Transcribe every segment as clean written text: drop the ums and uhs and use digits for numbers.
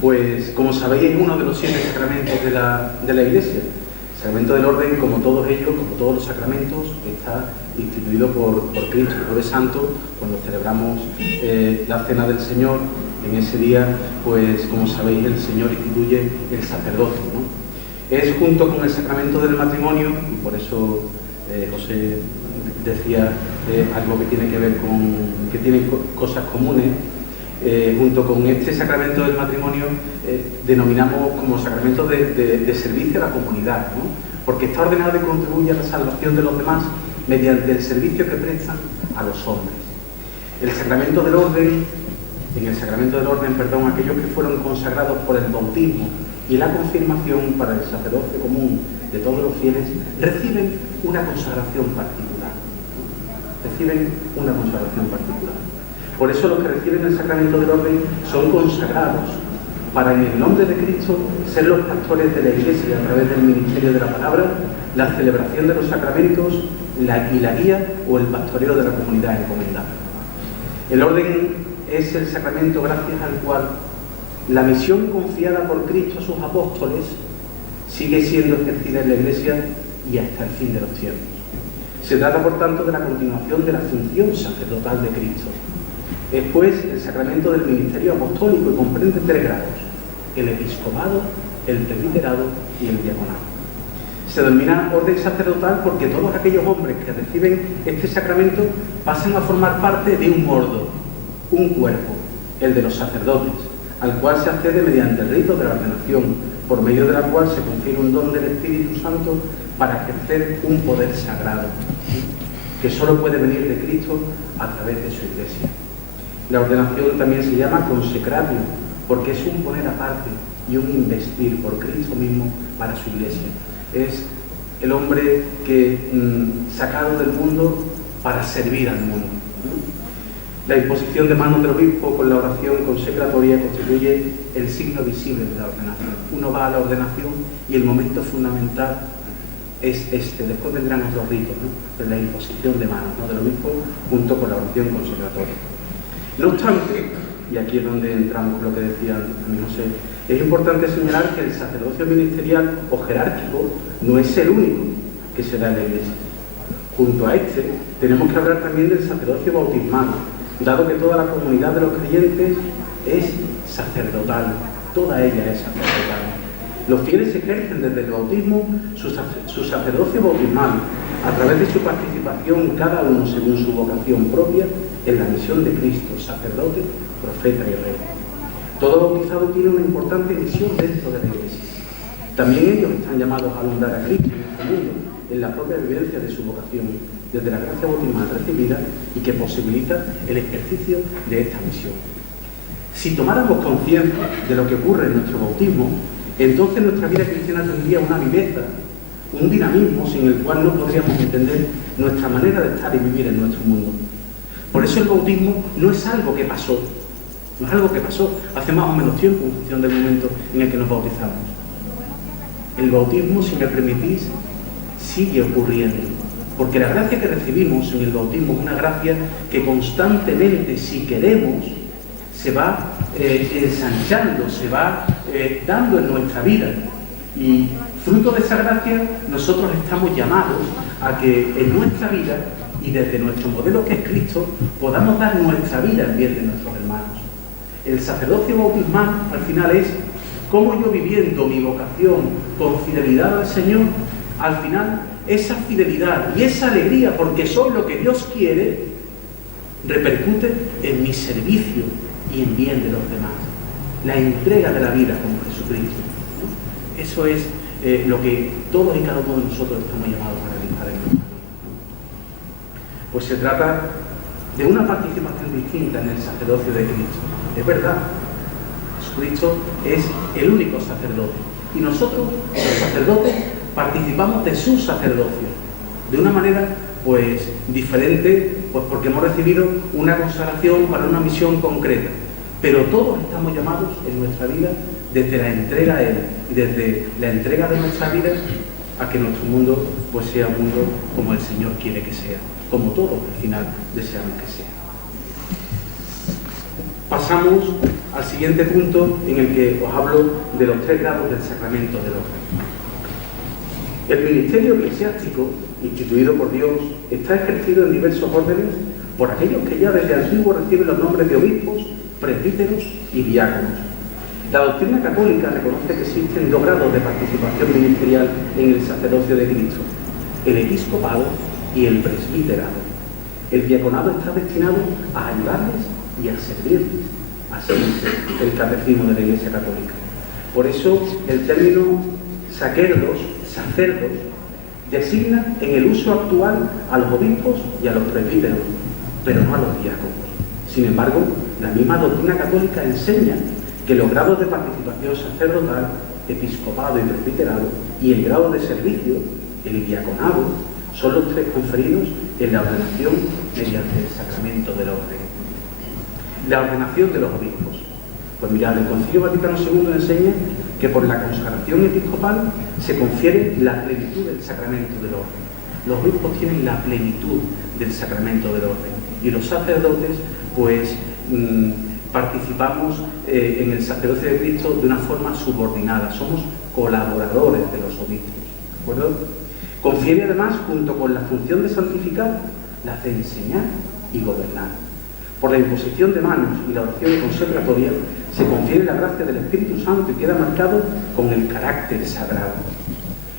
Pues, como sabéis, es uno de los 7 sacramentos de la Iglesia. El sacramento del orden, como todos ellos, como todos los sacramentos, está instituido por Cristo. El Jueves Santo, cuando celebramos la Cena del Señor, en ese día, pues, como sabéis, el Señor instituye el sacerdocio, ¿no? Es junto con el sacramento del matrimonio, y por eso José decía algo que tiene que ver con, que tiene cosas comunes, junto con este sacramento del matrimonio, denominamos como sacramento de servicio a la comunidad, ¿no? Porque está ordenado y contribuye a la salvación de los demás mediante el servicio que prestan a los hombres. El sacramento del orden, en el sacramento del orden, perdón, aquellos que fueron consagrados por el bautismo y la confirmación para el sacerdocio común de todos los fieles, reciben una consagración particular. Reciben una consagración particular. Por eso los que reciben el sacramento del orden son consagrados para, en el nombre de Cristo, ser los pastores de la Iglesia a través del ministerio de la palabra, la celebración de los sacramentos y la guía o el pastoreo de la comunidad encomendada. El orden es el sacramento gracias al cual la misión confiada por Cristo a sus apóstoles sigue siendo ejercida en la Iglesia y hasta el fin de los tiempos. Se trata, por tanto, de la continuación de la función sacerdotal de Cristo. Es, pues, el sacramento del ministerio apostólico y comprende 3 grados: el episcopado, el presbiterado y el diaconado. Se denomina orden sacerdotal porque todos aquellos hombres que reciben este sacramento pasan a formar parte de un ordo, un cuerpo, el de los sacerdotes, al cual se accede mediante el rito de la ordenación, por medio de la cual se confiere un don del Espíritu Santo para ejercer un poder sagrado, que solo puede venir de Cristo a través de su Iglesia. La ordenación también se llama consecratio, porque es un poner aparte y un investir por Cristo mismo para su Iglesia. Es el hombre que, sacado del mundo para servir al mundo. La imposición de manos del obispo con la oración consecratoria constituye el signo visible de la ordenación. Uno va a la ordenación y el momento fundamental es este. Después vendrán otros ritos, ¿no? Pero la imposición de manos, ¿no?, del obispo junto con la oración consecratoria. No obstante, y aquí es donde entramos con lo que decía también José, es importante señalar que el sacerdocio ministerial o jerárquico no es el único que se da en la Iglesia. Junto a este, tenemos que hablar también del sacerdocio bautismal, dado que toda la comunidad de los creyentes es sacerdotal, toda ella es sacerdotal. Los fieles ejercen desde el bautismo su sacerdocio bautismal, a través de su participación, cada uno según su vocación propia, en la misión de Cristo, sacerdote, profeta y rey. Todo bautizado tiene una importante misión dentro de la Iglesia. También ellos están llamados a alumbrar a Cristo en este mundo, en la propia vivencia de su vocación, desde la gracia bautismal recibida y que posibilita el ejercicio de esta misión. Si tomáramos conciencia de lo que ocurre en nuestro bautismo, entonces nuestra vida cristiana tendría una viveza, un dinamismo sin el cual no podríamos entender nuestra manera de estar y vivir en nuestro mundo. Por eso el bautismo no es algo que pasó, no es algo que pasó hace más o menos tiempo en función del momento en el que nos bautizamos. El bautismo, si me permitís, sigue ocurriendo, porque la gracia que recibimos en el bautismo es una gracia que constantemente, si queremos, se va ensanchando, se va dando en nuestra vida. Y fruto de esa gracia, nosotros estamos llamados a que en nuestra vida y desde nuestro modelo que es Cristo, podamos dar nuestra vida en bien de nuestros hermanos. El sacerdocio bautismal, al final, es cómo yo, viviendo mi vocación con fidelidad al Señor, al final, esa fidelidad y esa alegría, porque soy lo que Dios quiere, repercute en mi servicio y en bien de los demás. La entrega de la vida como Jesucristo, ¿no? Eso es lo que todos y cada uno de nosotros estamos llamados a realizar en nuestra vida. Pues se trata de una participación distinta en el sacerdocio de Cristo. Es verdad, Jesucristo es el único sacerdote y nosotros, los sacerdotes, participamos de su sacerdocio de una manera pues diferente, pues porque hemos recibido una consagración para una misión concreta, pero todos estamos llamados en nuestra vida desde la entrega a Él y desde la entrega de nuestra vida a que nuestro mundo pues sea un mundo como el Señor quiere que sea, como todos al final deseamos que sea. Pasamos al siguiente punto en el que os hablo de los 3 grados del sacramento del orden. El ministerio eclesiástico, instituido por Dios, está ejercido en diversos órdenes por aquellos que ya desde antiguo reciben los nombres de obispos, presbíteros y diáconos. La doctrina católica reconoce que existen 2 grados de participación ministerial en el sacerdocio de Cristo: el episcopado y el presbiterado. El diaconado está destinado a ayudarles y a servirles. Así dice el catecismo de la Iglesia Católica. Por eso el término sacerdos designa en el uso actual a los obispos y a los presbíteros, pero no a los diáconos. Sin embargo, la misma doctrina católica enseña que los grados de participación sacerdotal, episcopado y presbiterado, y el grado de servicio, el diaconado, son los 3 conferidos en la ordenación mediante el sacramento del orden. La ordenación de los obispos. Pues mirad, el Concilio Vaticano II enseña que por la consagración episcopal se confiere la plenitud del sacramento del orden. Los obispos tienen la plenitud del sacramento del orden y los sacerdotes, pues, participamos en el sacerdocio de Cristo de una forma subordinada. Somos colaboradores de los obispos, ¿de acuerdo? Confiere además, junto con la función de santificar, la de enseñar y gobernar. Por la imposición de manos y la oración consecratoria se confiere la gracia del Espíritu Santo y queda marcado con el carácter sagrado.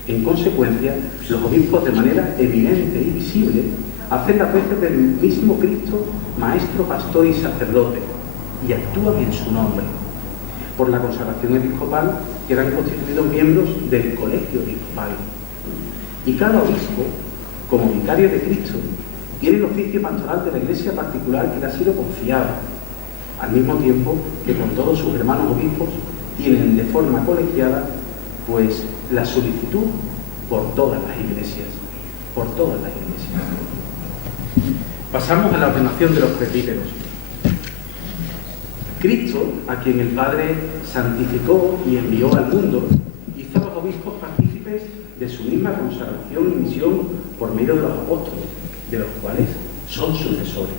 En consecuencia, los obispos, de manera evidente y visible, hacen las veces del mismo Cristo, maestro, pastor y sacerdote, y actúan en su nombre. Por la consagración episcopal quedan constituidos miembros del colegio episcopal. Y cada obispo, como vicario de Cristo, tiene el oficio pastoral de la iglesia particular que le ha sido confiado, al mismo tiempo que con todos sus hermanos obispos tienen de forma colegiada, pues, la solicitud por todas las iglesias, Pasamos a la ordenación de los presbíteros. Cristo, a quien el Padre santificó y envió al mundo, hizo a los obispos partícipes de su misma consagración y misión por medio de los apóstoles, de los cuales son sucesores.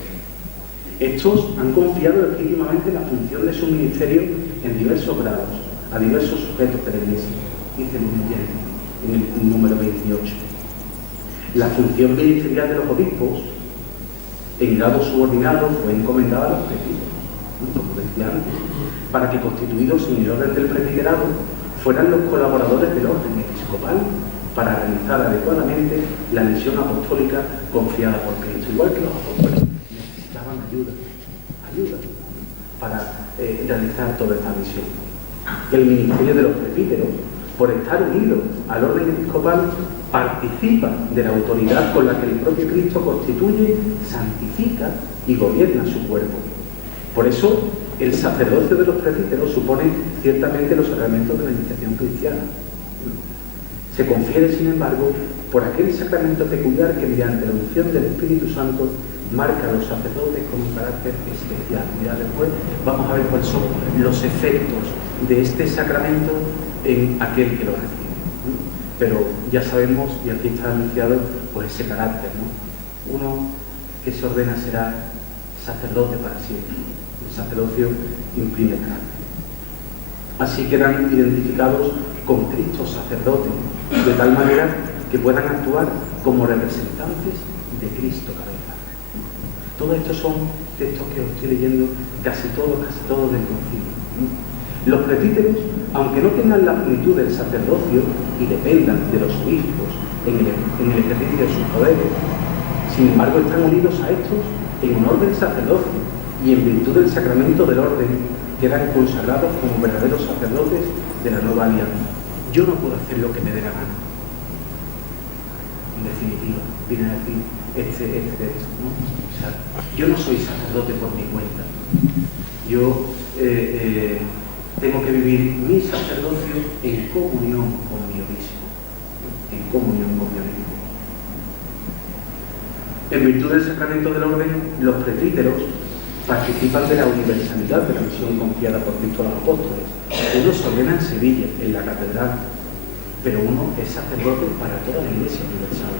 Estos han confiado legítimamente la función de su ministerio en diversos grados, a diversos sujetos de la Iglesia, dice en el número 28. La función ministerial de los obispos, en grado subordinado, fue encomendada a los presbíteros, como decía antes, para que, constituidos en el orden del presbiterado, fueran los colaboradores del orden episcopal para realizar adecuadamente la misión apostólica confiada por Cristo. Igual que los apóstoles necesitaban ayuda para realizar toda esta misión. El ministerio de los presbíteros, por estar unido al orden episcopal, participa de la autoridad con la que el propio Cristo constituye, santifica y gobierna su cuerpo. Por eso, el sacerdocio de los presbíteros supone ciertamente los sacramentos de la iniciación cristiana. Se confiere, sin embargo, por aquel sacramento peculiar que, mediante la unción del Espíritu Santo, marca a los sacerdotes con un carácter especial. Ya después vamos a ver cuáles son los efectos de este sacramento en aquel que lo recibe. Pero ya sabemos, y aquí está anunciado, pues ese carácter, ¿no? Uno que se ordena será sacerdote para siempre. El sacerdocio imprime carácter. Así quedan identificados con Cristo sacerdote, de tal manera que puedan actuar como representantes de Cristo cabeza. Todos estos son textos que os estoy leyendo casi todos del concilio. Los presbíteros, aunque no tengan la plenitud del sacerdocio y dependan de los obispos en el ejercicio de sus poderes, sin embargo están unidos a estos en honor del sacerdocio y en virtud del sacramento del orden quedan consagrados como verdaderos sacerdotes de la nueva alianza. Yo no puedo hacer lo que me dé la gana. En definitiva, viene a decir este texto, ¿no? O sea, yo no soy sacerdote por mi cuenta. Yo tengo que vivir mi sacerdocio en comunión con mi obispo. En comunión con mi obispo. En virtud del sacramento del orden, los presbíteros participan de la universalidad de la misión confiada por Cristo a los apóstoles. Uno se ordena en Sevilla, en la catedral, pero uno es sacerdote para toda la Iglesia universal.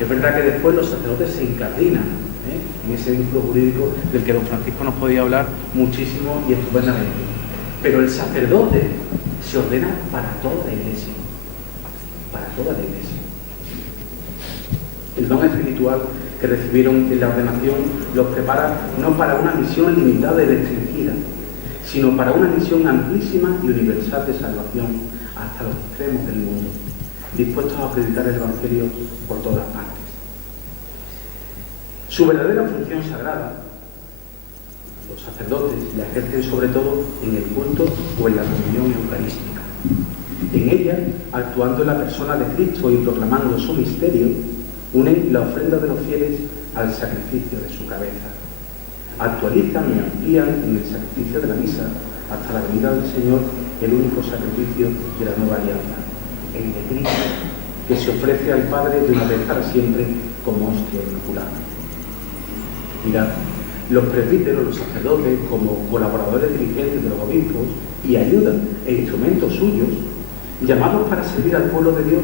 Es verdad que después los sacerdotes se incardinan en ese vínculo jurídico del que don Francisco nos podía hablar muchísimo y estupendamente. Pero el sacerdote se ordena para toda la Iglesia. Para toda la Iglesia. El don espiritual que recibieron en la ordenación los prepara no para una misión limitada y restringida, sino para una misión amplísima y universal de salvación hasta los extremos del mundo, dispuestos a predicar el Evangelio por todas partes. Su verdadera función sagrada, los sacerdotes la ejercen sobre todo en el culto o en la comunión eucarística. En ella, actuando en la persona de Cristo y proclamando su misterio, unen la ofrenda de los fieles al sacrificio de su cabeza. Actualizan y amplían en el sacrificio de la misa hasta la venida del Señor el único sacrificio de la nueva alianza, el de Cristo, que se ofrece al Padre de una vez para siempre como hostia inmaculada. Mirad, los presbíteros, los sacerdotes, como colaboradores dirigentes de los obispos y ayuda e instrumentos suyos, llamados para servir al pueblo de Dios,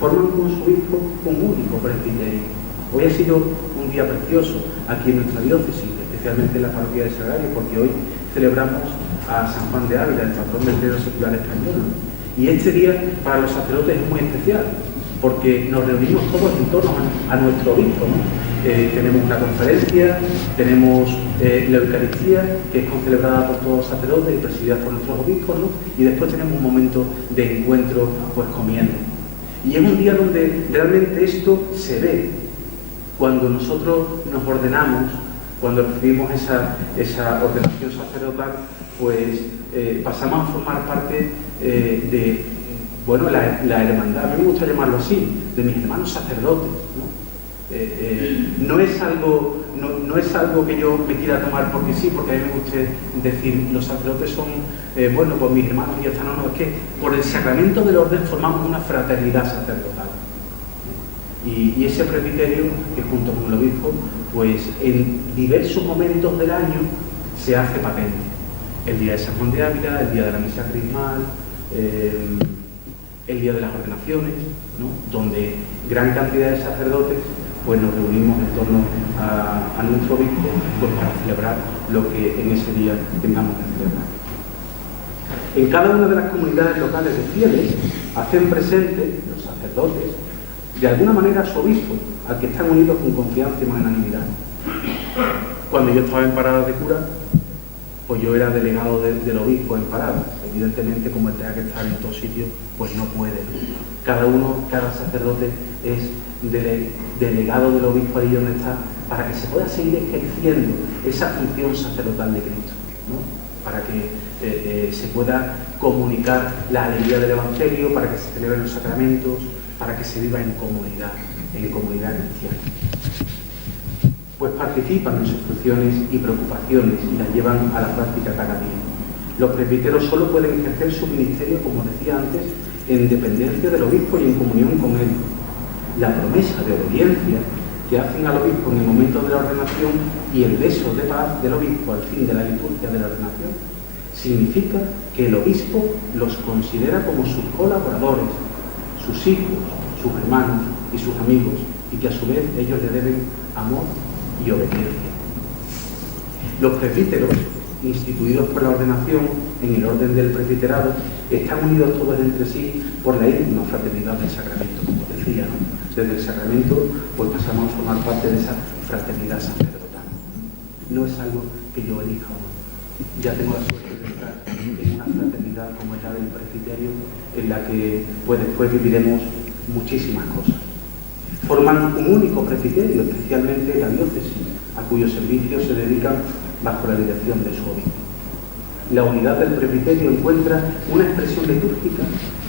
forman con su obispo un único presbiterio. Hoy ha sido un día precioso aquí en nuestra diócesis, especialmente en la parroquia de Sagrario, porque hoy celebramos a San Juan de Ávila, el patrón del clero secular español. Y este día para los sacerdotes es muy especial, porque nos reunimos todos en torno a nuestro obispo, ¿no? Tenemos una conferencia, tenemos la Eucaristía, que es concelebrada por todos los sacerdotes y presidida por nuestros obispos, ¿no? Y después tenemos un momento de encuentro, pues comiendo. Y es un día donde realmente esto se ve. Cuando nosotros nos ordenamos, cuando recibimos esa ordenación sacerdotal, pues pasamos a formar parte de, bueno, la hermandad. A mí me gusta llamarlo así, de mis hermanos sacerdotes, ¿no? No es algo que yo me quiera tomar porque sí, porque a mí me gusta decir, los sacerdotes son, bueno, pues mis hermanos y ya están, no, es que por el sacramento del orden formamos una fraternidad sacerdotal. Y ese presbiterio, que junto con el obispo, pues en diversos momentos del año se hace patente. El día de San Juan de Ávila, el día de la misa crismal, el día de las ordenaciones, ¿no? Donde gran cantidad de sacerdotes pues nos reunimos en torno a nuestro obispo, pues para celebrar lo que en ese día tengamos que celebrar. En cada una de las comunidades locales de fieles hacen presente los sacerdotes de alguna manera a su obispo, al que están unidos con confianza y magnanimidad. Cuando yo estaba en Parada de cura, pues yo era delegado del obispo en Parada. Evidentemente, como él tenga que estar en todos sitios, pues no puede. Cada sacerdote es delegado del obispo ahí donde está, para que se pueda seguir ejerciendo esa función sacerdotal de Cristo, ¿no? Para que se pueda comunicar la alegría del Evangelio, para que se celebren los sacramentos, para que se viva en comunidad cristiana. Pues participan en sus funciones y preocupaciones y las llevan a la práctica cada día. Los presbíteros solo pueden ejercer su ministerio, como decía antes, en dependencia del obispo y en comunión con él. La promesa de obediencia que hacen al obispo en el momento de la ordenación y el beso de paz del obispo al fin de la liturgia de la ordenación significa que el obispo los considera como sus colaboradores, sus hijos, sus hermanos y sus amigos, y que a su vez ellos le deben amor y obediencia. Los presbíteros, instituidos por la ordenación en el orden del presbiterado, están unidos todos entre sí por la íntima fraternidad del sacramento, como decía, ¿no? Desde el sacramento pues pasamos a formar parte de esa fraternidad sacerdotal. No es algo que yo elija, ¿no? Ya tengo la suerte de estar en una fraternidad como es la del presbiterio, en la que pues después viviremos muchísimas cosas. Forman un único presbiterio, especialmente la diócesis, a cuyo servicio se dedican bajo la dirección de su obispo. La unidad del presbiterio encuentra una expresión litúrgica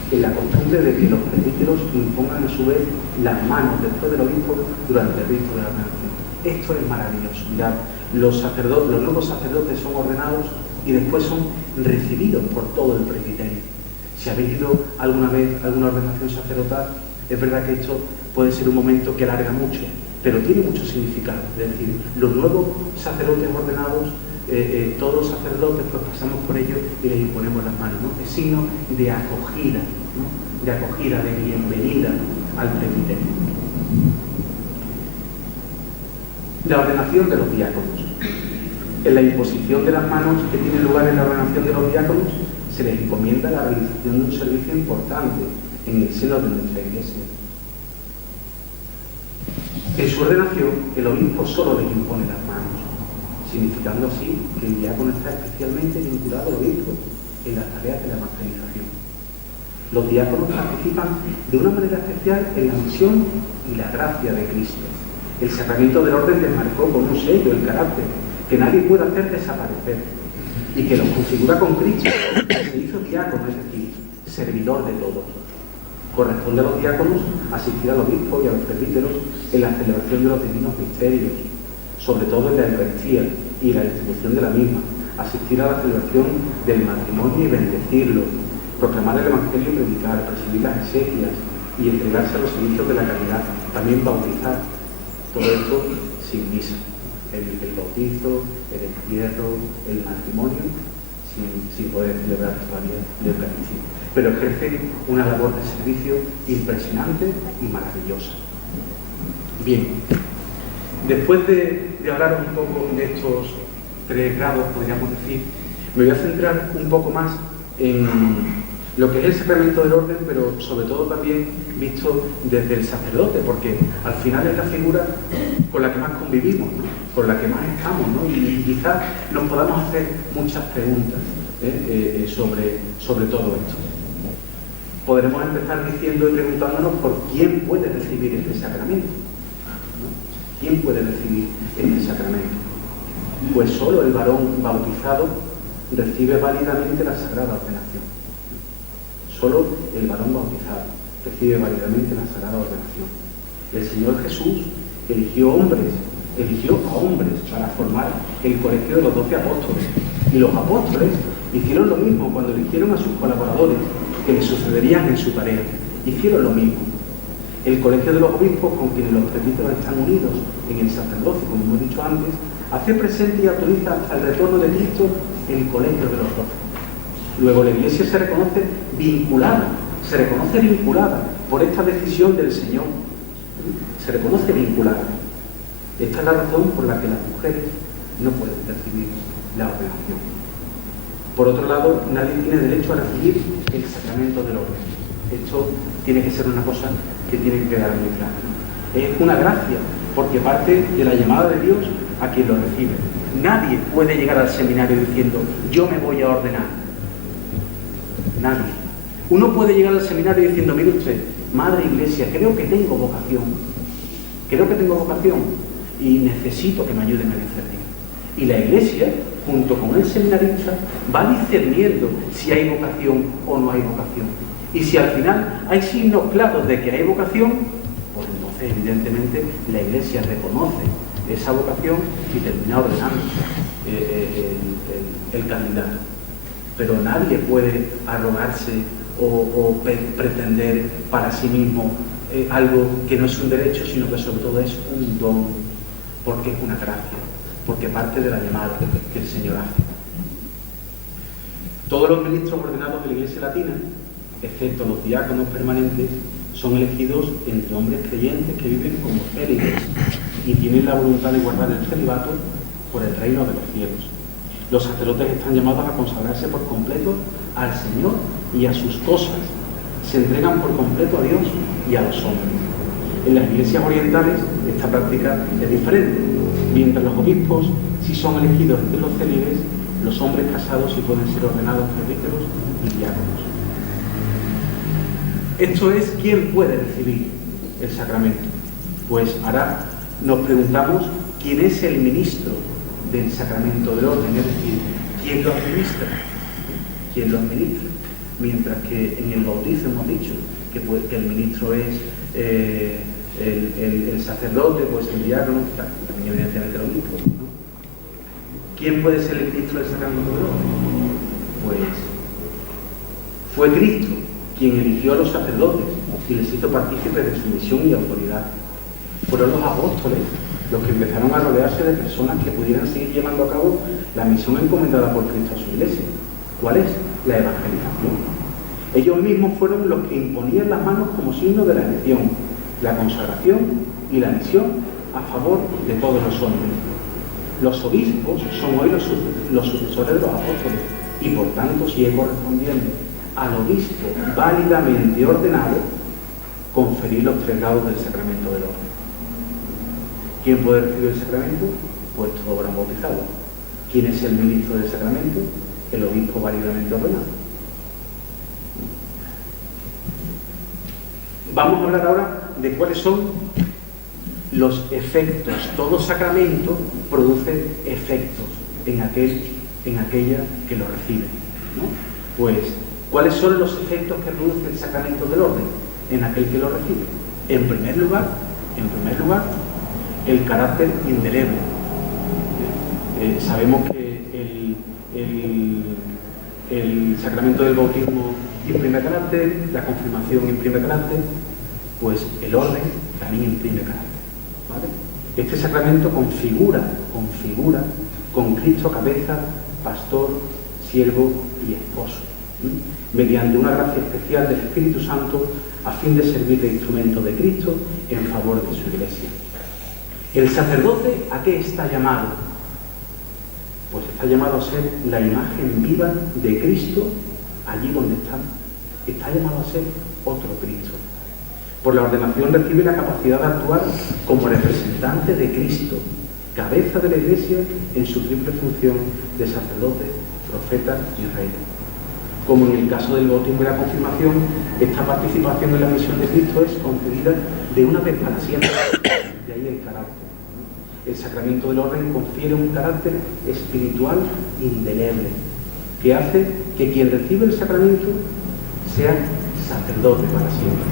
en la costumbre de que los presbíteros impongan a su vez las manos después del obispo durante el rito de la ordenación. Esto es maravilloso. Mirad, los nuevos sacerdotes son ordenados y después son recibidos por todo el presbiterio. Si habéis ido alguna vez a alguna ordenación sacerdotal, es verdad que esto puede ser un momento que alarga mucho, pero tiene mucho significado. Es decir, los nuevos sacerdotes ordenados, todos los sacerdotes pues pasamos por ellos y les imponemos las manos, ¿no? Es signo de acogida, ¿no? De acogida, de bienvenida al presbiterio. La ordenación de los diáconos. En la imposición de las manos que tiene lugar en la ordenación de los diáconos, se les encomienda la realización de un servicio importante en el seno de nuestra Iglesia. En su ordenación, el obispo solo les impone las manos, significando así que el diácono está especialmente vinculado al obispo en las tareas de la evangelización. Los diáconos participan de una manera especial en la misión y la gracia de Cristo. El sacramento del orden les marcó con un sello el carácter que nadie puede hacer desaparecer y que los configura con Cristo, que se hizo diácono, es decir, servidor de todos. Corresponde a los diáconos asistir al obispo y a los presbíteros en la celebración de los divinos misterios, sobre todo en la Eucaristía y la distribución de la misma, asistir a la celebración del matrimonio y bendecirlo, proclamar el Evangelio y predicar, presidir las exequias y entregarse a los servicios de la caridad, también bautizar, todo esto sin misa, el bautizo, el entierro, el matrimonio, sin poder celebrar todavía la Eucaristía. Pero ejercen una labor de servicio impresionante y maravillosa. Bien, después de hablar un poco de estos 3 grados, podríamos decir, me voy a centrar un poco más en lo que es el sacramento del orden, pero sobre todo también visto desde el sacerdote, porque al final es la figura con la que más convivimos, ¿no? Con la que más estamos, ¿no? Y quizás nos podamos hacer muchas preguntas sobre todo esto. Podremos empezar diciendo y preguntándonos por quién puede recibir este sacramento, ¿no? ¿Quién puede recibir este sacramento? Pues solo el varón bautizado recibe válidamente la sagrada ordenación. Solo el varón bautizado recibe válidamente la sagrada ordenación. El Señor Jesús eligió a hombres para formar el colegio de los 12 apóstoles. Y los apóstoles hicieron lo mismo cuando eligieron a sus colaboradores que les sucederían en su tarea. Hicieron lo mismo. El colegio de los obispos, con quienes los presbíteros están unidos en el sacerdocio, como hemos dicho antes, hace presente y autoriza al retorno de Cristo el colegio de los 12. Luego la Iglesia se reconoce vinculada por esta decisión del Señor. Se reconoce vinculada. Esta es la razón por la que las mujeres no pueden recibir la ordenación. Por otro lado, nadie tiene derecho a recibir el sacramento del orden. Esto tiene que ser una cosa que tiene que quedar muy clara. Es una gracia, porque parte de la llamada de Dios a quien lo recibe. Nadie puede llegar al seminario diciendo, yo me voy a ordenar. Nadie. Uno puede llegar al seminario diciendo, mire usted, Madre Iglesia, creo que tengo vocación y necesito que me ayuden a discernir. Y la Iglesia, junto con el seminarista, va discerniendo si hay vocación o no hay vocación. Y si al final hay signos claros de que hay vocación, pues entonces evidentemente la Iglesia reconoce esa vocación y termina ordenando el candidato. Pero nadie puede arrogarse o pretender para sí mismo algo que no es un derecho, sino que sobre todo es un don, porque es una gracia, porque parte de la llamada que el Señor hace. Todos los ministros ordenados de la Iglesia Latina, excepto los diáconos permanentes, son elegidos entre hombres creyentes que viven como célibes y tienen la voluntad de guardar el celibato por el reino de los cielos. Los sacerdotes están llamados a consagrarse por completo al Señor y a sus cosas. Se entregan por completo a Dios y a los hombres. En las iglesias orientales esta práctica es diferente. Mientras los obispos sí son elegidos entre los célibes, los hombres casados sí pueden ser ordenados presbíteros y diáconos. Esto es quién puede recibir el sacramento. Pues ahora nos preguntamos quién es el ministro del sacramento del orden, es decir, quién lo administra. ¿Quién lo administra? Mientras que en el bautizo hemos dicho que el ministro es el sacerdote, pues el diácono, también evidentemente el obispo, ¿no? ¿Quién puede ser el ministro del sacramento del orden? Pues fue Cristo quien eligió a los sacerdotes y les hizo partícipes de su misión y autoridad. Fueron los apóstoles los que empezaron a rodearse de personas que pudieran seguir llevando a cabo la misión encomendada por Cristo a su iglesia. ¿Cuál es? La evangelización. Ellos mismos fueron los que imponían las manos como signo de la elección, la consagración y la misión a favor de todos los hombres. Los obispos son hoy los sucesores de los apóstoles y por tanto, si es correspondiente al obispo válidamente ordenado, conferir los 3 grados del sacramento del orden. ¿Quién puede recibir el sacramento? Pues todos habrán bautizado. ¿Quién es el ministro del sacramento? El obispo válidamente ordenado. Vamos a hablar ahora de cuáles son los efectos. Todo sacramento produce efectos en aquella que lo recibe, ¿no? Pues, ¿cuáles son los efectos que produce el sacramento del orden en aquel que lo recibe? En primer lugar, el carácter indeleble. Sabemos que el sacramento del bautismo imprime carácter, la confirmación imprime carácter, pues el orden también imprime carácter, ¿vale? Este sacramento configura con Cristo cabeza, pastor, siervo y esposo, mediante una gracia especial del Espíritu Santo a fin de servir de instrumento de Cristo en favor de su Iglesia. ¿El sacerdote a qué está llamado? Pues está llamado a ser la imagen viva de Cristo allí donde está. Está llamado a ser otro Cristo. Por la ordenación recibe la capacidad de actuar como representante de Cristo, cabeza de la Iglesia en su triple función de sacerdote, profeta y rey. Como en el caso del bautismo y la confirmación, esta participación en la misión de Cristo es concedida de una vez para siempre. De ahí el carácter. El sacramento del orden confiere un carácter espiritual indeleble, que hace que quien recibe el sacramento sea sacerdote para siempre.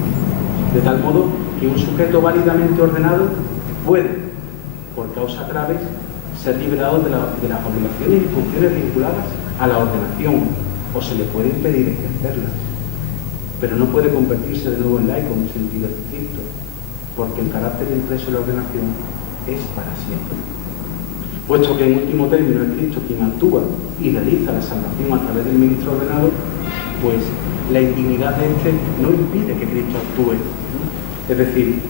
De tal modo que un sujeto válidamente ordenado puede, por causas graves, ser liberado de las obligaciones y funciones vinculadas a la ordenación, o se le puede impedir ejercerlas, pero no puede convertirse de nuevo en laico en un sentido estricto, porque el carácter impreso en la ordenación es para siempre. Puesto que en último término es Cristo quien actúa y realiza la salvación a través del ministro ordenado, pues la intimidad de este no impide que Cristo actúe. Es decir,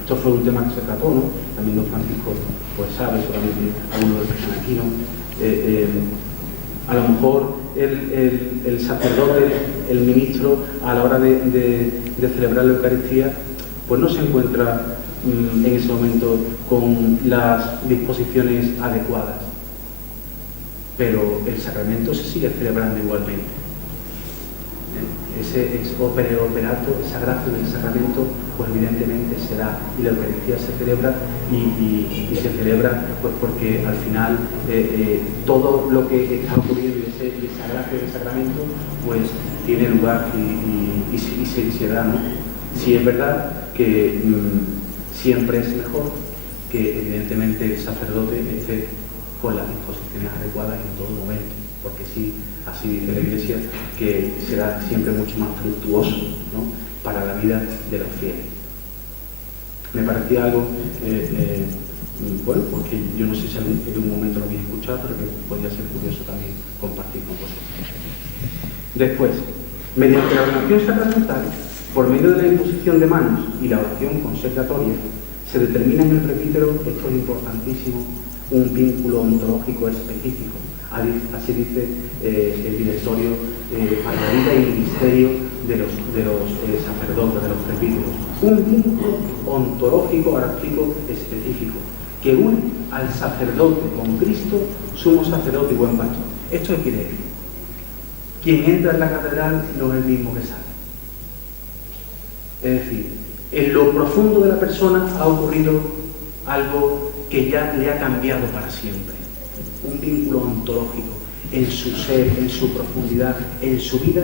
esto fue un tema que se trató, ¿no? También don Francisco pues sabe, solamente algunos de los que están aquí, ¿no? A lo mejor el sacerdote, el ministro, a la hora de celebrar la Eucaristía, pues no se encuentra en ese momento con las disposiciones adecuadas, pero el sacramento se sigue celebrando igualmente. Ese operato, esa gracia del sacramento, pues evidentemente se da, y la Eucaristía se celebra y se celebra pues porque al final todo lo que está ocurriendo y esa gracia del sacramento pues tiene lugar y se da, ¿no? Sí es verdad que siempre es mejor que evidentemente el sacerdote esté con las disposiciones adecuadas en todo momento, porque sí, así dice la Iglesia, que será siempre mucho más fructuoso, ¿no?, para la vida de los fieles. Me parecía algo, bueno, porque yo no sé si en un momento lo habéis escuchado, pero que podría ser curioso también compartir con vosotros. Después, mediante la ordenación sacramental, por medio de la imposición de manos y la oración consecratoria, se determina en el presbítero, esto es importantísimo, un vínculo ontológico específico. Así dice el directorio para la vida y ministerio de los sacerdotes, de los presbíteros. Un vínculo ontológico, ahora explico, específico, que une al sacerdote con Cristo, sumo sacerdote y buen pastor. ¿Esto qué quiere decir? Quien entra en la catedral no es el mismo que sale. Es decir, en lo profundo de la persona ha ocurrido algo que ya le ha cambiado para siempre. Un vínculo ontológico en su ser, en su profundidad, en su vida.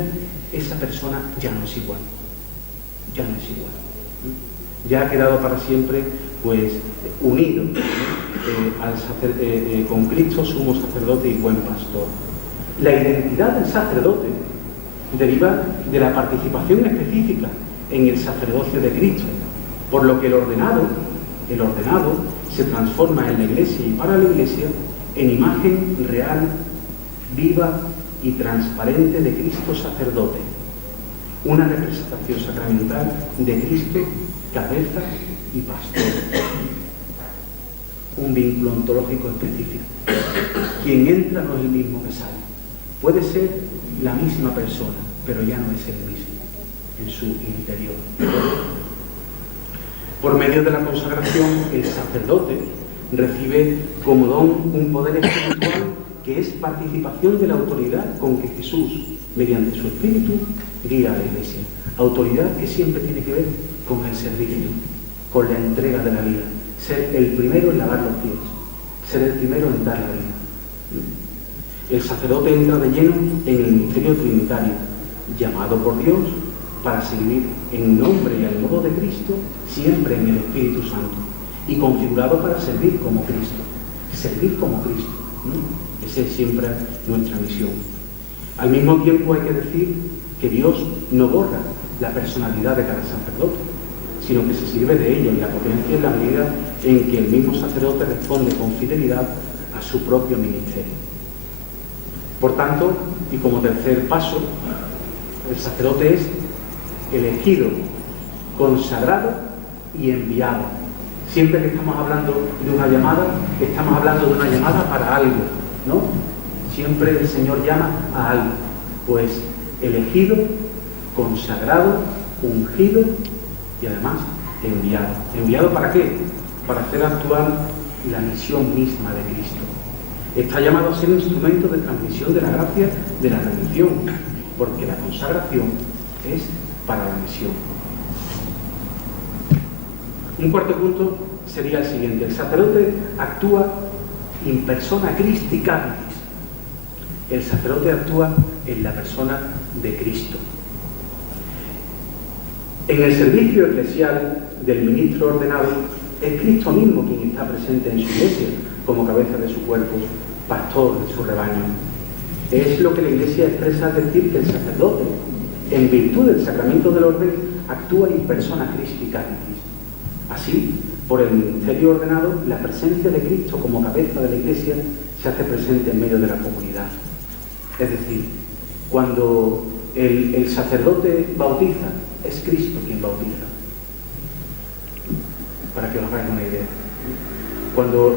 Esa persona ya no es igual. Ya no es igual. Ya ha quedado para siempre pues unido con Cristo, sumo sacerdote y buen pastor. La identidad del sacerdote deriva de la participación específica en el sacerdocio de Cristo, por lo que el ordenado se transforma en la Iglesia y para la Iglesia en imagen real, viva y transparente de Cristo sacerdote, una representación sacramental de Cristo, cabeza y pastor. un vínculo ontológico específico. Quien entra no es el mismo que sale. Puede ser la misma persona, pero ya no es el mismo en su interior. Por medio de la consagración, el sacerdote recibe como don un poder espiritual que es participación de la autoridad con que Jesús, mediante su Espíritu, guía a la Iglesia. Autoridad que siempre tiene que ver con el servicio, con la entrega de la vida. Ser el primero en lavar los pies, ser el primero en dar la vida. El sacerdote entra de lleno en el misterio trinitario, llamado por Dios para servir en nombre y al modo de Cristo, siempre en el Espíritu Santo, y configurado para servir como Cristo. Servir como Cristo. Esa es siempre nuestra misión. Al mismo tiempo hay que decir que Dios no borra la personalidad de cada sacerdote, sino que se sirve de ella y la potencia en la medida en que el mismo sacerdote responde con fidelidad a su propio ministerio. Por tanto, y como tercer paso, el sacerdote es elegido, consagrado y enviado. Siempre que estamos hablando de una llamada, estamos hablando de una llamada para algo, ¿no? Siempre el Señor llama a algo. Pues elegido, consagrado, ungido y además enviado. ¿Enviado para qué? Para hacer actuar la misión misma de Cristo. Está llamado a ser instrumento de transmisión de la gracia de la redención, porque la consagración es para la misión. Un cuarto punto sería el siguiente: el sacerdote actúa in persona Christi Capitis. El sacerdote actúa en la persona de Cristo. En el servicio eclesial del ministro ordenado es Cristo mismo quien está presente en su iglesia como cabeza de su cuerpo, pastor de su rebaño. Es lo que la Iglesia expresa al decir que el sacerdote, en virtud del sacramento del orden, actúa in persona Christi Capitis. Así, por el ministerio ordenado, la presencia de Cristo como cabeza de la Iglesia se hace presente en medio de la comunidad. Es decir, cuando el sacerdote bautiza, es Cristo quien bautiza. Para que os hagáis una idea. Cuando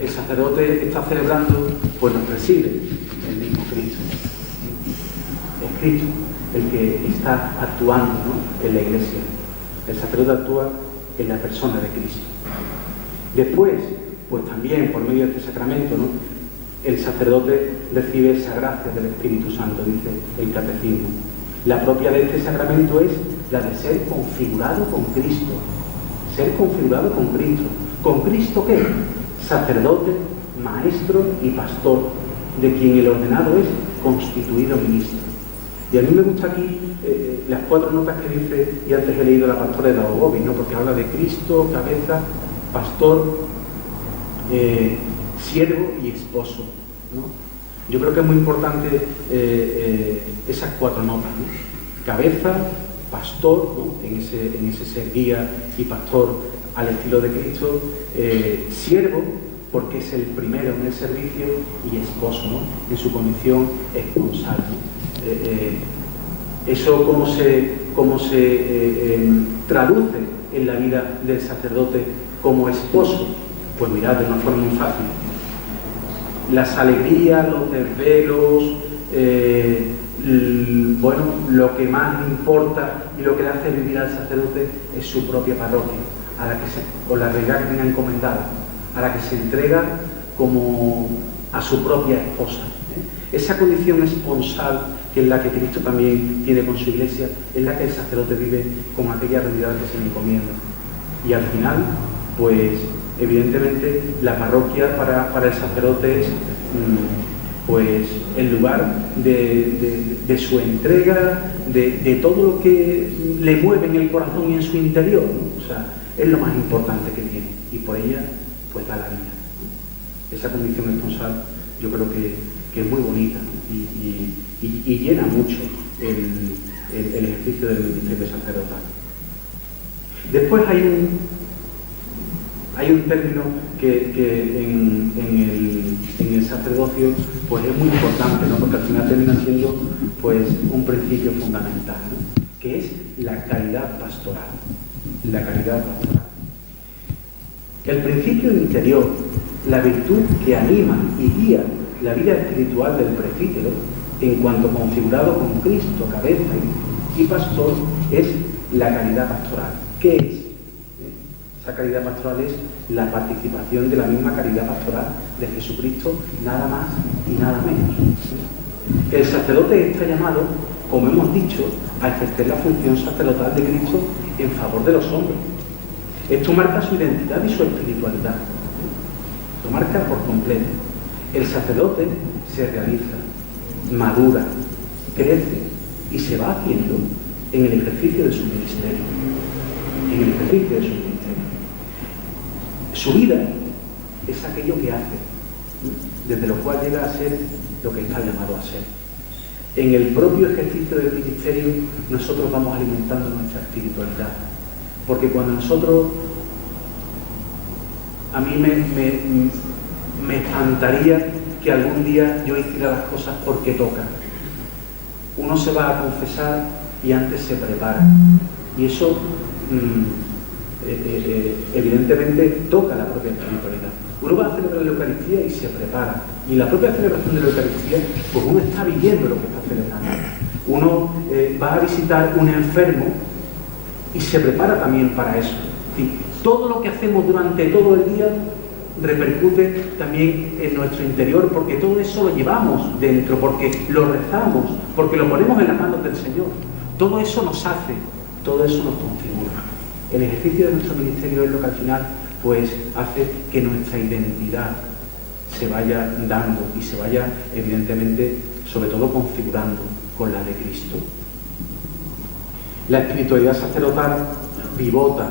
el sacerdote está celebrando, pues nos preside el mismo Cristo. Es Cristo el que está actuando, ¿no?, en la Iglesia. El sacerdote actúa en la persona de Cristo. Después, pues también por medio de este sacramento, ¿no?, el sacerdote recibe esa gracia del Espíritu Santo, dice el Catecismo. La propia de este sacramento es la de ser configurado con Cristo. Ser configurado con Cristo. ¿Con Cristo qué? Sacerdote, maestro y pastor, de quien el ordenado es constituido ministro. Y a mí me gusta aquí las 4 notas que dice, y antes he leído la pastora de Dagogobi, ¿no?, porque habla de Cristo, cabeza, pastor, siervo y esposo, ¿no? Yo creo que es muy importante esas 4 notas, ¿no? Cabeza, pastor, ¿no?, en ese ser guía y pastor al estilo de Cristo, siervo, porque es el primero en el servicio, y esposo, ¿no?, en su condición esponsal, ¿no? Eso cómo se traduce en la vida del sacerdote como esposo. Pues mirad, de una forma muy fácil. Las alegrías, los desvelos, bueno, lo que más importa y lo que le hace vivir al sacerdote es su propia parroquia, o la realidad que tenga encomendada, a la que se entrega como a su propia esposa. Esa condición esponsal, que es la que Cristo también tiene con su Iglesia, es la que el sacerdote vive con aquella realidad que se le encomienda. Y al final, pues evidentemente la parroquia para el sacerdote es pues el lugar de su entrega, de todo lo que le mueve en el corazón y en su interior, ¿no? O sea, es lo más importante que tiene, y por ella pues da la vida, ¿no? Esa condición esponsal yo creo que es muy bonita, ¿no? y llena mucho el ejercicio del ministerio sacerdotal. Después hay un término que en el sacerdocio pues es muy importante, ¿no?, porque al final termina siendo pues un principio fundamental, ¿no?, que es la caridad pastoral. La caridad pastoral. El principio interior, la virtud que anima y guía la vida espiritual del presbítero, en cuanto configurado con Cristo, cabeza y pastor, es la caridad pastoral. ¿Qué es? Esa caridad pastoral es la participación de la misma caridad pastoral de Jesucristo, nada más y nada menos. El sacerdote está llamado, como hemos dicho, a ejercer la función sacerdotal de Cristo en favor de los hombres. Esto marca su identidad y su espiritualidad. Lo marca por completo. El sacerdote se realiza, madura, crece y se va haciendo en el ejercicio de su ministerio. En el ejercicio de su ministerio. Su vida es aquello que hace, desde lo cual llega a ser lo que está llamado a ser. En el propio ejercicio del ministerio nosotros vamos alimentando nuestra espiritualidad. Porque cuando nosotros, a mí me espantaría que algún día yo hiciera las cosas porque toca. Uno se va a confesar y antes se prepara. Y eso evidentemente toca la propia espiritualidad. Uno va a celebrar la Eucaristía y se prepara. Y en la propia celebración de la Eucaristía, pues uno está viviendo lo que está celebrando. Uno va a visitar un enfermo y se prepara también para eso. Es decir, todo lo que hacemos durante todo el día repercute también en nuestro interior, porque todo eso lo llevamos dentro, porque lo rezamos, porque lo ponemos en las manos del Señor. Todo eso nos hace, todo eso nos configura. El ejercicio de nuestro ministerio es lo que al final pues hace que nuestra identidad se vaya dando y se vaya evidentemente sobre todo configurando con la de Cristo. La espiritualidad sacerdotal pivota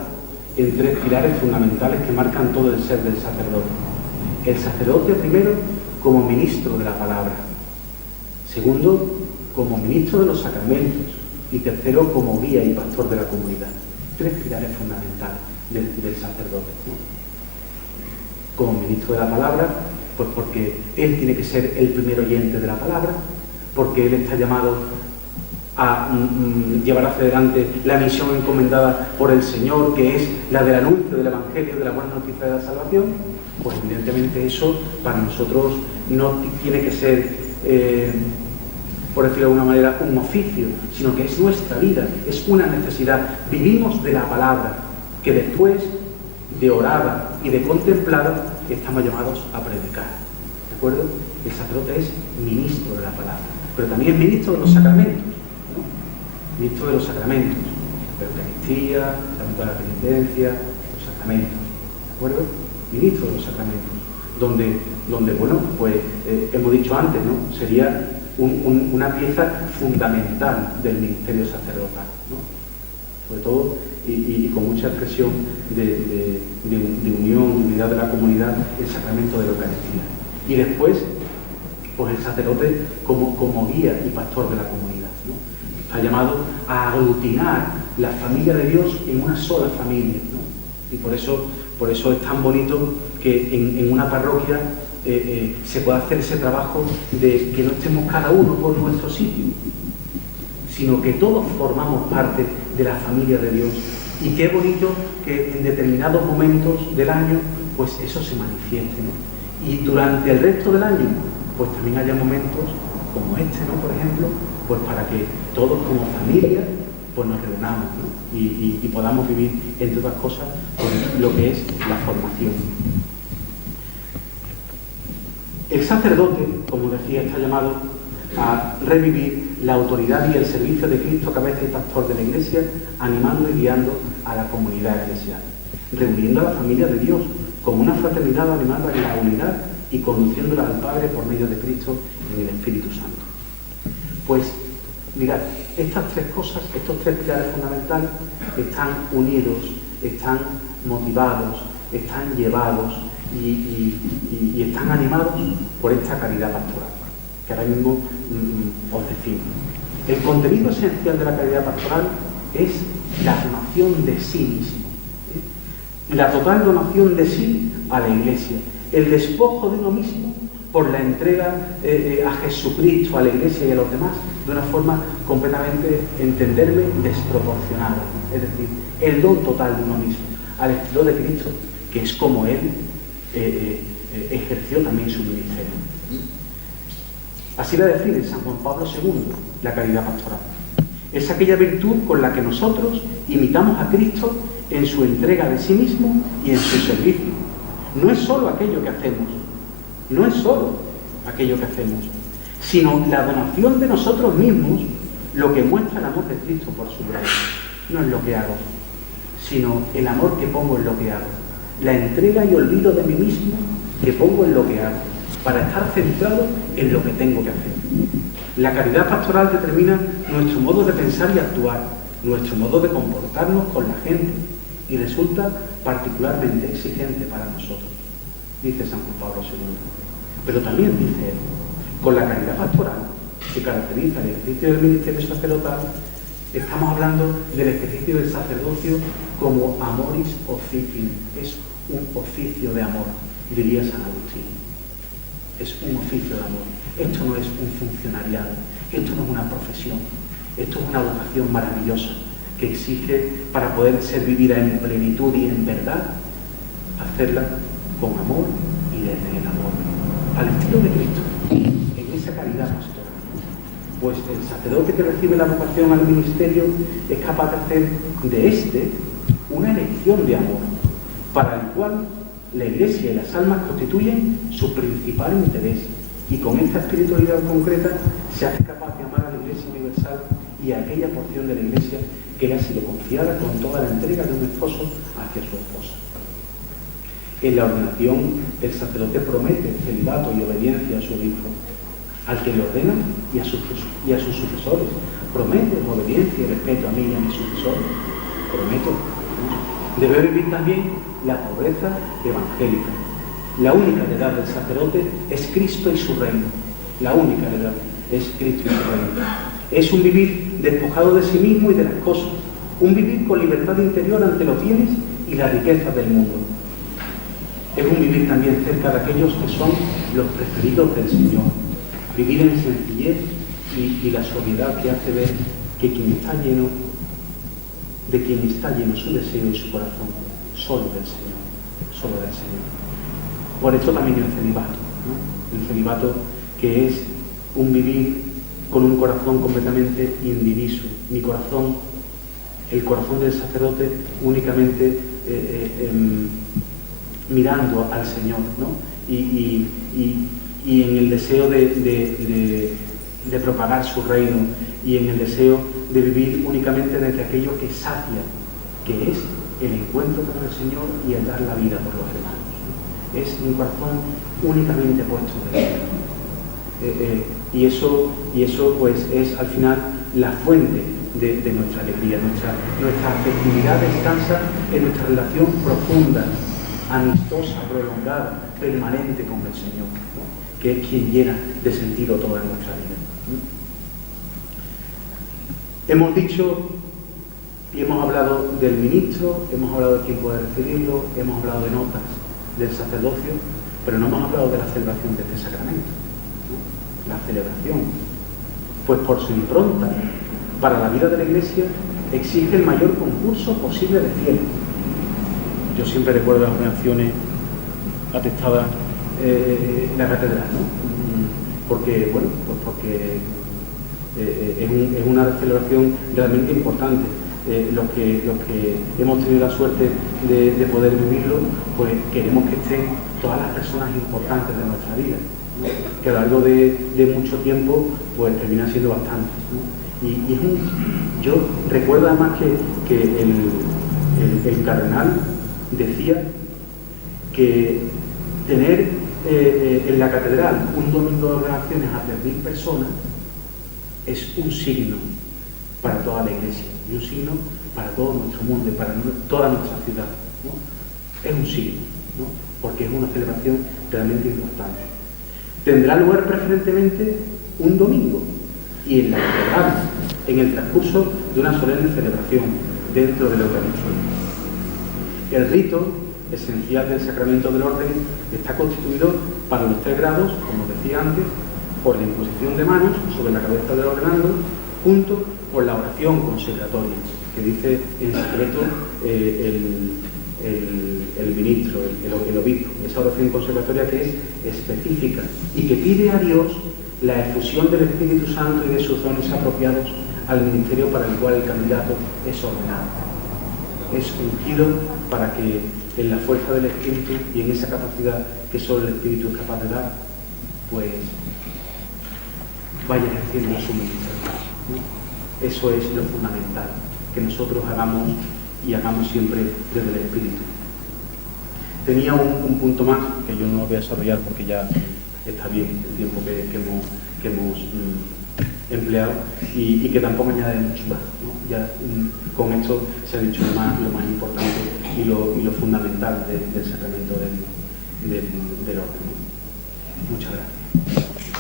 en tres pilares fundamentales que marcan todo el ser del sacerdote. El sacerdote primero como ministro de la palabra, segundo como ministro de los sacramentos y tercero como guía y pastor de la comunidad. Tres pilares fundamentales del sacerdote, ¿no? Como ministro de la palabra, pues porque él tiene que ser el primer oyente de la palabra, porque él está llamado a llevar hacia adelante la misión encomendada por el Señor, que es la del anuncio del Evangelio, de la buena noticia de la salvación. Pues evidentemente eso para nosotros no tiene que ser, por decirlo de alguna manera, un oficio, sino que es nuestra vida, es una necesidad. Vivimos de la palabra, que después de orada y de contemplada estamos llamados a predicar. ¿De acuerdo? El sacerdote es ministro de la palabra, pero también es ministro de los sacramentos, ¿no? Ministro de los sacramentos, de la Eucaristía, el sacramento de la penitencia, los sacramentos. ¿De acuerdo? Ministro de los sacramentos, donde bueno, pues hemos dicho antes, ¿no? Sería una pieza fundamental del ministerio sacerdotal, ¿no? Sobre todo y con mucha expresión de unión, de unidad de la comunidad, el sacramento de la Eucaristía. Y después, pues el sacerdote como guía y pastor de la comunidad, ¿no? Está llamado a aglutinar la familia de Dios en una sola familia, ¿no? Y por eso es tan bonito que en una parroquia se pueda hacer ese trabajo de que no estemos cada uno por nuestro sitio, sino que todos formamos parte de la familia de Dios. Y qué bonito que en determinados momentos del año pues eso se manifieste, ¿no? Y durante el resto del año pues también haya momentos como este, ¿no? Por ejemplo, pues para que todos como familia pues nos reunamos, ¿no? y podamos vivir, entre otras cosas, pues, lo que es la formación. El sacerdote, como decía, está llamado a revivir la autoridad y el servicio de Cristo, cabeza y pastor de la Iglesia, animando y guiando a la comunidad eclesial, reuniendo a la familia de Dios como una fraternidad animada en la unidad y conduciéndola al Padre por medio de Cristo en el Espíritu Santo. Pues mirad, estas tres cosas, estos tres pilares fundamentales están unidos, están motivados, están llevados y están animados por esta caridad pastoral, que ahora mismo os defino. El contenido esencial de la caridad pastoral es la donación de sí mismo, ¿eh? La total donación de sí a la Iglesia, el despojo de uno mismo por la entrega a Jesucristo, a la Iglesia y a los demás, de una forma completamente, entenderme, desproporcionada. Es decir, el don total de uno mismo, al estilo de Cristo, que es como Él ejerció también su ministerio. Así la define San Juan Pablo II, la caridad pastoral. Es aquella virtud con la que nosotros imitamos a Cristo en su entrega de sí mismo y en su servicio. No es solo aquello que hacemos, sino la donación de nosotros mismos lo que muestra el amor de Cristo por su gracia. No es lo que hago, sino el amor que pongo en lo que hago. La entrega y olvido de mí mismo que pongo en lo que hago, para estar centrado en lo que tengo que hacer. La caridad pastoral determina nuestro modo de pensar y actuar, nuestro modo de comportarnos con la gente, y resulta particularmente exigente para nosotros, dice San Juan Pablo II. Pero también dice él, con la caridad pastoral que caracteriza el ejercicio del ministerio sacerdotal, estamos hablando del ejercicio del sacerdocio como amoris officium, es un oficio de amor, diría San Agustín. Es un oficio de amor. Esto no es un funcionariado, esto no es una profesión, esto es una vocación maravillosa que exige, para poder ser vivida en plenitud y en verdad, hacerla con amor y desde el amor, al estilo de Cristo, en esa caridad pastoral. Pues el sacerdote que recibe la vocación al ministerio es capaz de hacer de una elección de amor, para el cual la Iglesia y las almas constituyen su principal interés, y con esta espiritualidad concreta se hace capaz de amar a la Iglesia universal y a aquella porción de la Iglesia que le ha sido confiada con toda la entrega de un esposo hacia su esposa. En la ordenación, el sacerdote promete celibato y obediencia a su obispo, al que le ordena y a sus sucesores. Promete obediencia y respeto a mí y a mis sucesores. Prometo. Debe vivir también la pobreza evangélica. La única heredad del sacerdote es Cristo y su reino. La única heredad es Cristo y su reino. Es un vivir despojado de sí mismo y de las cosas. Un vivir con libertad interior ante los bienes y las riquezas del mundo. Es un vivir también cerca de aquellos que son los preferidos del Señor. Vivir en sencillez y la sobriedad que hace ver que de quien está lleno su deseo y su corazón, solo del Señor, solo del Señor. Por esto también el celibato, ¿no? El celibato, que es un vivir con un corazón completamente indiviso. Mi corazón, el corazón del sacerdote, únicamente mirando al Señor, ¿no? Y en el deseo de propagar su reino, y en el deseo de vivir únicamente desde aquello que sacia, que es el encuentro con el Señor y el dar la vida por los hermanos, ¿no? Es un corazón únicamente puesto en el Señor. Y eso pues es al final la fuente de nuestra alegría. Nuestra afectividad descansa en nuestra relación profunda, amistosa, prolongada, permanente con el Señor, ¿no? Que es quien llena de sentido toda nuestra vida. Hemos dicho y hemos hablado del ministro, hemos hablado de quién puede recibirlo, hemos hablado de notas del sacerdocio, pero no hemos hablado de la celebración de este sacramento, ¿no? La celebración, pues por su impronta para la vida de la Iglesia, exige el mayor concurso posible de fieles. Yo siempre recuerdo las ordenaciones atestadas en la catedral, ¿no? Porque es una celebración realmente importante. Los que hemos tenido la suerte de poder vivirlo, pues queremos que estén todas las personas importantes de nuestra vida, ¿no? Que a lo largo de mucho tiempo pues terminan siendo bastantes, ¿no? Y yo recuerdo además que el cardenal decía que tener en la catedral un domingo de ordenaciones a 3.000 personas es un signo para toda la Iglesia y un signo para todo nuestro mundo y para toda nuestra ciudad, ¿no? Es un signo, ¿no? Porque es una celebración realmente importante. Tendrá lugar preferentemente un domingo y en la catedral, en el transcurso de una solemne celebración dentro de la Eucaristía. El rito esencial del sacramento del orden está constituido para los 3 grados, como decía antes, por la imposición de manos sobre la cabeza del ordenando, junto con la oración consecratoria, que dice en secreto el ministro, el obispo, esa oración consagratoria que es específica y que pide a Dios la efusión del Espíritu Santo y de sus dones apropiados al ministerio para el cual el candidato es ordenado. Es ungido para que en la fuerza del Espíritu y en esa capacidad que solo el Espíritu es capaz de dar, pues vaya ejerciendo su ministerio, ¿no? Eso es lo fundamental, que nosotros hagamos y hagamos siempre desde el Espíritu. Tenía un punto más que yo no lo voy a desarrollar porque ya está bien el tiempo que hemos empleado y que tampoco añade mucho más, ¿no? Ya con esto se ha dicho lo más importante y lo fundamental del sacramento del orden, ¿no? Muchas gracias.